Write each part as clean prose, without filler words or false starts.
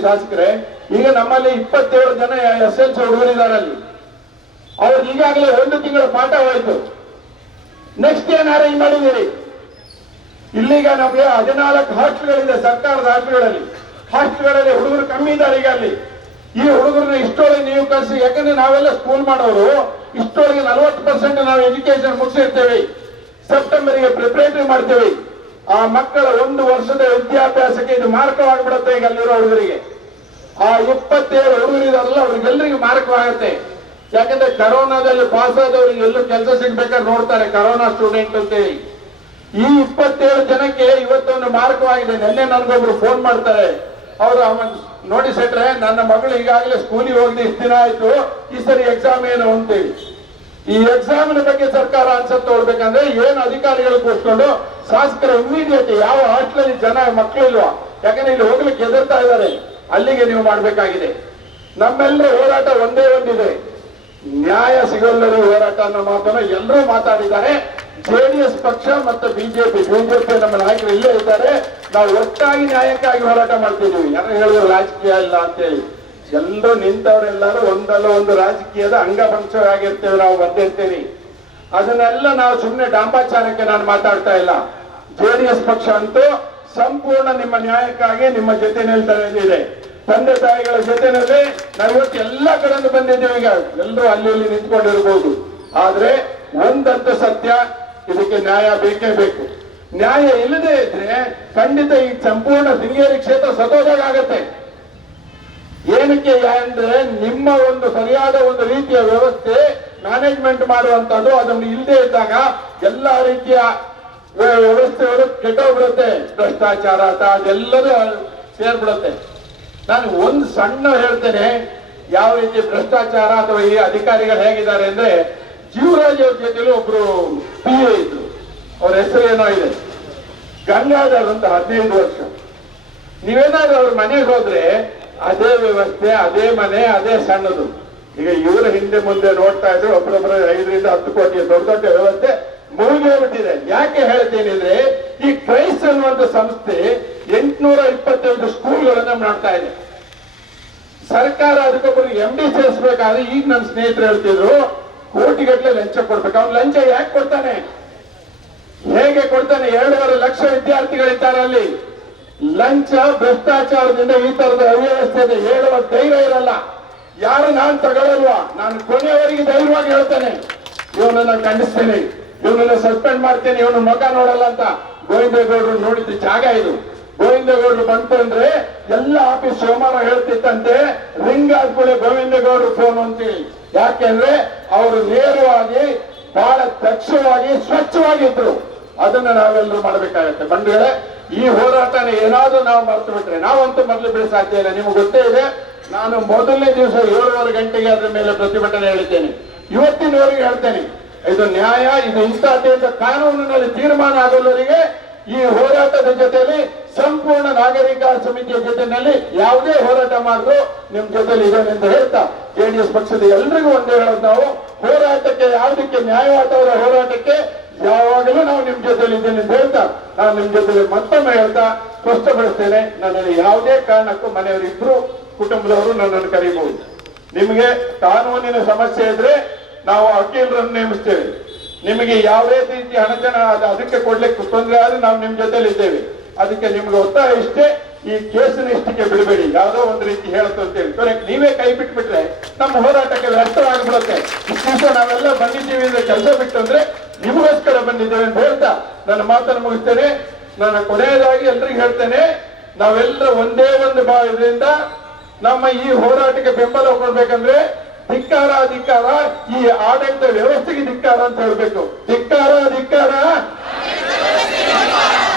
ಶಾಸಕರೇ, ಈಗ ನಮ್ಮಲ್ಲಿ 27 ಜನ SLC ಹುಡುಗರಿದ್ದಾರೆ. ಅಲ್ಲಿ ಅವ್ರಿಗೆ ಈಗಾಗಲೇ 1 ತಿಂಗಳ ಪಾಠವಾಯಿತು. ನೆಕ್ಸ್ಟ್ ಏನ್ ಅರೇಂಜ್ ಮಾಡಿದ್ದೀರಿ? ಇಲ್ಲಿಗ ನಮಗೆ 14 ಹಾಸ್ಟೆಲ್ಗಳಿದೆ, ಸರ್ಕಾರದ ಹಾಸ್ಟೆಲ್ಗಳಲ್ಲಿ ಹುಡುಗರು ಕಮ್ಮಿ ಇದ್ದಾರೆ. ಈಗ ಅಲ್ಲಿ ಈ ಹುಡುಗರನ್ನ ಇಷ್ಟೊಳಗೆ ನೀವು ಕಳಿಸಿ, ಯಾಕಂದ್ರೆ ನಾವೆಲ್ಲ ಸ್ಕೂಲ್ ಮಾಡೋರು ಇಷ್ಟೊಳಗೆ 40% ನಾವು ಎಜುಕೇಶನ್ ಮುಗಿಸಿರ್ತೇವೆ. ಸೆಪ್ಟೆಂಬರ್ಗೆ ಪ್ರಿಪರೇಟರಿ ಮಾಡ್ತೇವೆ. ಆ ಮಕ್ಕಳ 1 ವರ್ಷದ ವಿದ್ಯಾಭ್ಯಾಸಕ್ಕೆ ಇದು ಮಾರಕವಾಗಿಬಿಡುತ್ತೆ. ಈಗ ಅಲ್ಲಿರೋ ಹುಡುಗರಿಗೆ ಆ 27 ಹುಡುಗರಿದಾರಲ್ಲ ಅವ್ರಿಗೆಲ್ಲರಿಗೂ ಮಾರಕವಾಗುತ್ತೆ. ಯಾಕಂದ್ರೆ ಕರೋನಾದಲ್ಲಿ ಪಾಸ್ ಆದವ್ರಿಗೆ ಎಲ್ಲೂ ಕೆಲಸ ಸಿಗ್ಬೇಕಾದ್ರೆ ನೋಡ್ತಾರೆ ಕರೋನಾ ಸ್ಟೂಡೆಂಟ್ ಅಂತೇಳಿ. ಈ 27 ಜನಕ್ಕೆ ಇವತ್ತೊಂದು ಮಾರಕವಾಗಿದೆ. ನಿನ್ನೆ ನನ್ಗೊಬ್ರು ಫೋನ್ ಮಾಡ್ತಾರೆ, ಅವರು ನೋಡಿ ಸೆಟ್ರೆ, ನನ್ನ ಮಗಳು ಈಗಾಗಲೇ ಸ್ಕೂಲಿಗೆ ಹೋಗದೆ ಇಷ್ಟು ದಿನ ಆಯ್ತು, ಈ ಸರಿ ಎಕ್ಸಾಮ್ ಏನು ಅಂತೇಳಿ. ಈ ಎಕ್ಸಾಮಿನ ಬಗ್ಗೆ ಸರ್ಕಾರ ಆನ್ಸರ್ ತಗೊಳ್ಬೇಕಂದ್ರೆ ಏನು ಅಧಿಕಾರಿಗಳು ಕೂತ್ಕೊಂಡು ಶಾಸಕರು ಇಮಿಡಿಯೇಟ್ ಯಾವ ಹಾಸ್ಟೆಲ್ ಜನ ಮಕ್ಕಳು ಇಲ್ವಾ, ಯಾಕಂದ್ರೆ ಇಲ್ಲಿ ಹೋಗ್ಲಿಕ್ಕೆ ಹೆದರ್ತಾ ಇದ್ದಾರೆ, ಅಲ್ಲಿಗೆ ನೀವು ಮಾಡಬೇಕಾಗಿದೆ. ನಮ್ಮೆಲ್ಲರ ಹೋರಾಟ ಒಂದೇ ಒಂದಿದೆ, ನ್ಯಾಯ ಸಿಗಲ್ಲರಿ ಹೋರಾಟ ಅನ್ನೋ ಮಾತನ್ನು ಎಲ್ಲರೂ ಮಾತಾಡಿದ್ದಾರೆ. JDS ಪಕ್ಷ ಮತ್ತು ಬಿಜೆಪಿ ನಮ್ಮ ನಾಯಕರು ಇಲ್ಲೇ ಇದ್ದಾರೆ. ನಾವು ಒಟ್ಟಾಗಿ ನ್ಯಾಯಕ್ಕಾಗಿ ಹೋರಾಟ ಮಾಡ್ತಿದ್ದೀವಿ. ಯಾರು ಹೇಳಿದ್ರು ರಾಜಕೀಯ ಇಲ್ಲ ಅಂತೇಳಿ, ಎಲ್ಲರೂ ನಿಂತವರೆಲ್ಲರೂ ಒಂದಲ್ಲ ಒಂದು ರಾಜಕೀಯದ ಅಂಗಪಂಶವಾಗಿರ್ತೇವೆ, ನಾವು ಬಂದಿರ್ತೇವೆ. ಅದನ್ನೆಲ್ಲ ನಾವು ಸುಮ್ಮನೆ ಡಾಂಬಾಚಾರಕ್ಕೆ ನಾನು ಮಾತಾಡ್ತಾ ಇಲ್ಲ. JDS ಪಕ್ಷ ಅಂತೂ ಸಂಪೂರ್ಣ ನಿಮ್ಮ ನ್ಯಾಯಕ್ಕಾಗಿ ನಿಮ್ಮ ಜೊತೆ ನಿಲ್ತಾನೆ, ತಂದೆ ತಾಯಿಗಳ ಜೊತೆನಲ್ಲಿ ನಾವು ಇವತ್ತು ಎಲ್ಲ ಕಡೆಯಿಂದ ಬಂದಿದ್ದೇವೆ. ಈಗ ಎಲ್ಲರೂ ಅಲ್ಲಿ ನಿಂತ್ಕೊಂಡಿರ್ಬೋದು, ಆದ್ರೆ ಒಂದಂತೂ ಸತ್ಯ, ಇದಕ್ಕೆ ನ್ಯಾಯ ಬೇಕೇ ಬೇಕು. ನ್ಯಾಯ ಇಲ್ಲದೆ ಇದ್ರೆ ಖಂಡಿತ ಈ ಸಂಪೂರ್ಣ ಶೃಂಗೇರಿ ಕ್ಷೇತ್ರ ಸತೋದಾಗತ್ತೆ. ಏನಕ್ಕೆ ಅಂದ್ರೆ ನಿಮ್ಮ ಒಂದು ಸರಿಯಾದ ಒಂದು ರೀತಿಯ ವ್ಯವಸ್ಥೆ ಮ್ಯಾನೇಜ್ಮೆಂಟ್ ಮಾಡುವಂತದ್ದು ಅದನ್ನು ಇಲ್ಲದೆ ಇದ್ದಾಗ ಎಲ್ಲಾ ರೀತಿಯ ವ್ಯವಸ್ಥೆಗಳು ಕೆಟ್ಟೋಗ್ಬಿಡುತ್ತೆ. ಭ್ರಷ್ಟಾಚಾರ ಅದೆಲ್ಲದೂ ಸೇರ್ಬಿಡುತ್ತೆ. ನಾನು ಒಂದು ಸಣ್ಣ ಹೇಳ್ತೇನೆ, ಯಾವ ರೀತಿ ಭ್ರಷ್ಟಾಚಾರ ಅಥವಾ ಈ ಅಧಿಕಾರಿಗಳು ಹೇಗಿದ್ದಾರೆ ಅಂದ್ರೆ, ಜೀವರಾಜ್ ಅವ್ರ ಜೊತೆಲಿ ಒಬ್ರು PA ಇದ್ರು, ಅವ್ರ ಹೆಸರು ಏನೋ ಇದೆ, ಗಂಗಾಧರ್ ಅಂತ 15 ವರ್ಷ. ನೀವೇನಾದ್ರೂ ಅವ್ರ ಮನೆಗೆ ಹೋದ್ರೆ ಅದೇ ವ್ಯವಸ್ಥೆ, ಅದೇ ಮನೆ, ಅದೇ ಸಣ್ಣದು. ಈಗ ಇವರ ಹಿಂದೆ ಮುಂದೆ ನೋಡ್ತಾ ಇದ್ರು, ಒಬ್ಬರೊಬ್ಬರು 5 ರಿಂದ 10 ಕೋಟಿ ದೊಡ್ಡ ದೊಡ್ಡ ವ್ಯವಸ್ಥೆ ಮುಗಿದೋಗ್ಬಿಟ್ಟಿದೆ. ಯಾಕೆ ಹೇಳ್ತೀನಿ ಅಂದ್ರೆ, ಈ ಕ್ರೈಸ್ಟ್ ಅನ್ನುವಂತ ಸಂಸ್ಥೆ 825 ಸ್ಕೂಲ್ಗಳನ್ನ ಮಾಡ್ತಾ ಇದೆ. ಸರ್ಕಾರ ಅದಕ್ಕೊಬ್ಬರು MD ಸೇರಿಸಬೇಕಾದ್ರೆ ಈಗ ನನ್ನ ಸ್ನೇಹಿತರು ಹೇಳ್ತಿದ್ರು, ಕೋಟಿಗಟ್ಟಲೆ ಲಂಚ ಕೊಡ್ಬೇಕು. ಅವ್ನು ಲಂಚ ಯಾಕೆ ಕೊಡ್ತಾನೆ, ಹೇಗೆ ಕೊಡ್ತಾನೆ? 2.5 ಲಕ್ಷ ವಿದ್ಯಾರ್ಥಿಗಳಿದ್ದಾರೆ ಅಲ್ಲಿ. ಲಂಚ ಭ್ರಷ್ಟಾಚಾರದಿಂದ ಈ ತರದ ಅವ್ಯವಸ್ಥೆ ಇದೆ. ಹೇಳುವ ಧೈರ್ಯ ಇರಲ್ಲ. ಯಾರು ನಾನು ತಗೊಳ್ಳಲ್ವಾ, ನಾನು ಕೊನೆಯವರೆಗೆ ಧೈರ್ಯವಾಗಿ ಹೇಳ್ತೇನೆ, ಇವನನ್ನ ಖಂಡಿಸ್ತೇನೆ, ಇವನನ್ನ ಸಸ್ಪೆಂಡ್ ಮಾಡ್ತೇನೆ, ಇವನು ಮುಖ ನೋಡಲ್ಲ ಅಂತ. ಗೋವಿಂದೇಗೌಡರು ನೋಡಿದ ಜಾಗ ಇದು. ಗೋವಿಂದೇಗೌಡರು ಬಂತು ಅಂದ್ರೆ ಎಲ್ಲ ಆಫೀಸ್ ಸೋಮವಾರ ಹೇಳ್ತಿತ್ತಂತೆ, ರಿಂಗ್ ಆದ್ಮೇಲೆ ಗೋವಿಂದೇಗೌಡರು ಫೋನ್ ಅಂತೇಳಿ. ಯಾಕೆಂದ್ರೆ ಅವರು ನೇರವಾಗಿ ಬಹಳ ದಕ್ಷವಾಗಿ ಸ್ವಚ್ಛವಾಗಿದ್ರು. ಅದನ್ನ ನಾವೆಲ್ಲರೂ ಮಾಡಬೇಕಾಗತ್ತೆ. ಬಂಧುಗಳೇ, ಈ ಹೋರಾಟನ ಏನಾದ್ರೂ ನಾವು ಮರೆತು ಬಿಟ್ರೆ ನಾವಂತೂ ಮೊದಲು ಬಿಡಿ ಸಾಧ್ಯ ಇಲ್ಲ. ನಿಮ್ಗೆ ಗೊತ್ತೇ ಇದೆ, ನಾನು ಮೊದಲನೇ ದಿವಸ 7:30 ಗಂಟೆಗೆ ಅದ್ರ ಮೇಲೆ ಪ್ರತಿಭಟನೆ ಹೇಳಿದ್ದೇನೆ. ಇವತ್ತಿನವರೆಗೆ ಹೇಳ್ತೇನೆ, ಇದು ನ್ಯಾಯ, ಇದು ಇಂಥದ್ದೇ ಅಂತ ಕಾನೂನಿನಲ್ಲಿ ತೀರ್ಮಾನ ಆಗೋವರೆಗೆ ಈ ಹೋರಾಟದ ಜೊತೆಯಲ್ಲಿ ಸಂಪೂರ್ಣ ನಾಗರಿಕ ಸಮಿತಿಯ ಜೊತೆಯಲ್ಲಿ ಯಾವುದೇ ಹೋರಾಟ ಮಾಡಿದ್ರು ನಿಮ್ ಜೊತೆಲಿ ಇದೆ ಅಂತ ಹೇಳ್ತಾ, JDS ಪಕ್ಷದ ಎಲ್ರಿಗೂ ಒಂದೇ ಹೇಳೋದು, ನಾವು ಹೋರಾಟಕ್ಕೆ ಯಾವುದಕ್ಕೆ ನ್ಯಾಯವಾದವರ ಹೋರಾಟಕ್ಕೆ ಯಾವಾಗಲೂ ನಾವು ನಿಮ್ ಜೊತೆಲಿ ಇದ್ದೇನೆ ಅಂತ ಹೇಳ್ತಾ, ನಾನು ನಿಮ್ ಜೊತೆಲಿ ಮತ್ತೊಮ್ಮೆ ಹೇಳ್ತಾ ಸ್ಪಷ್ಟಪಡಿಸ್ತೇನೆ, ನನ್ನಲ್ಲಿ ಯಾವುದೇ ಕಾರಣಕ್ಕೂ ಮನೆಯವರಿಬ್ರು ಕುಟುಂಬದವರು ನನ್ನನ್ನು ಕರೀಬಹುದು. ನಿಮಗೆ ಕಾನೂನಿನ ಸಮಸ್ಯೆ ಇದ್ರೆ ನಾವು ವಕೀಲರನ್ನು ನೇಮಿಸ್ತೇವೆ. ನಿಮಗೆ ಯಾವುದೇ ರೀತಿ ಹಣಜನ ಅದಕ್ಕೆ ಕೊಡ್ಲಿಕ್ಕೆ ತೊಂದರೆ ಆದ್ರೆ ನಾವು ನಿಮ್ ಜೊತೆಲಿ ಇದ್ದೇವೆ. ಅದಕ್ಕೆ ನಿಮ್ಗೆ ಒತ್ತಾಯ ಇಷ್ಟೇ, ಈ ಕೇಸಿನ ಇಷ್ಟಕ್ಕೆ ಬಿಡಬೇಡಿ, ಯಾವುದೋ ಒಂದು ರೀತಿ ಹೇಳುತ್ತೆ ಅಂತೇಳಿ. ಕೊನೆಗೆ ನೀವೇ ಕೈ ಬಿಟ್ಬಿಟ್ರೆ ನಮ್ಮ ಹೋರಾಟಕ್ಕೆ ವ್ಯರ್ಥವಾಗಿಬಿಡುತ್ತೆ. ಇಷ್ಟು ನಾವೆಲ್ಲ ಬಂದಿದ್ದೀವಿ ಅಂದ್ರೆ ಕೆಲಸ ಬಿಟ್ಟು ಅಂದ್ರೆ ನಿಮಗೋಸ್ಕರ ಬಂದಿದ್ದೇವೆ ಅಂತ ಹೇಳ್ತಾ ನನ್ನ ಮಾತನ್ನು ಮುಗಿಸ್ತೇನೆ. ನಾನು ಕೊನೆಯದಾಗಿ ಎಲ್ರಿಗೂ ಹೇಳ್ತೇನೆ, ನಾವೆಲ್ಲರೂ ಒಂದೇ ಒಂದು ಇದರಿಂದ ನಮ್ಮ ಈ ಹೋರಾಟಕ್ಕೆ ಬೆಂಬಲ ಕೊಡ್ಬೇಕಂದ್ರೆ ಧಿಕ್ಕಾರ ಧಿಕ್ಕಾರ, ಈ ಆಡಳಿತ ವ್ಯವಸ್ಥೆಗೆ ಧಿಕ್ಕಾರ ಅಂತ ಹೇಳ್ಬೇಕು. ಧಿಕ್ಕಾರ ಧಿಕ್ಕಾರ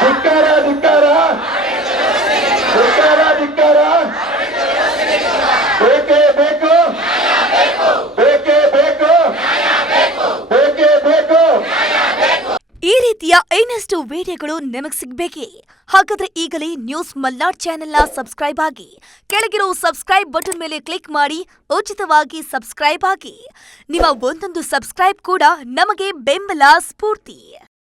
ಧಿಕ್ಕಾರ ಧಿಕ್ಕಾರ ಧಿಕ್ಕಾರ ಧಿಕ್ಕಾರ, ಬೇಕೇ ಬೇಕು ಬೇಕೇ ಬೇಕು ಬೇಕೇ ಬೇಕು. ಈ ರೀತಿಯ ಇನ್ನಷ್ಟು ವಿಡಿಯೋಗಳು ನಿಮಗೆ ಸಿಗಬೇಕೇ? ಹಾಗಾದ್ರೆ ಈಗಲೇ ನ್ಯೂಸ್ ಮಲ್ನಾಡ್ ಚಾನೆಲ್ನ ಸಬ್ಸ್ಕ್ರೈಬ್ ಆಗಿ, ಕೆಳಗಿರೋ ಸಬ್ಸ್ಕ್ರೈಬ್ ಬಟನ್ ಮೇಲೆ ಕ್ಲಿಕ್ ಮಾಡಿ ಉಚಿತವಾಗಿ ಸಬ್ಸ್ಕ್ರೈಬ್ ಆಗಿ. ನಿಮ್ಮ ಒಂದೊಂದು ಸಬ್ಸ್ಕ್ರೈಬ್ ಕೂಡ ನಮಗೆ ಬೆಂಬಲ ಸ್ಫೂರ್ತಿ.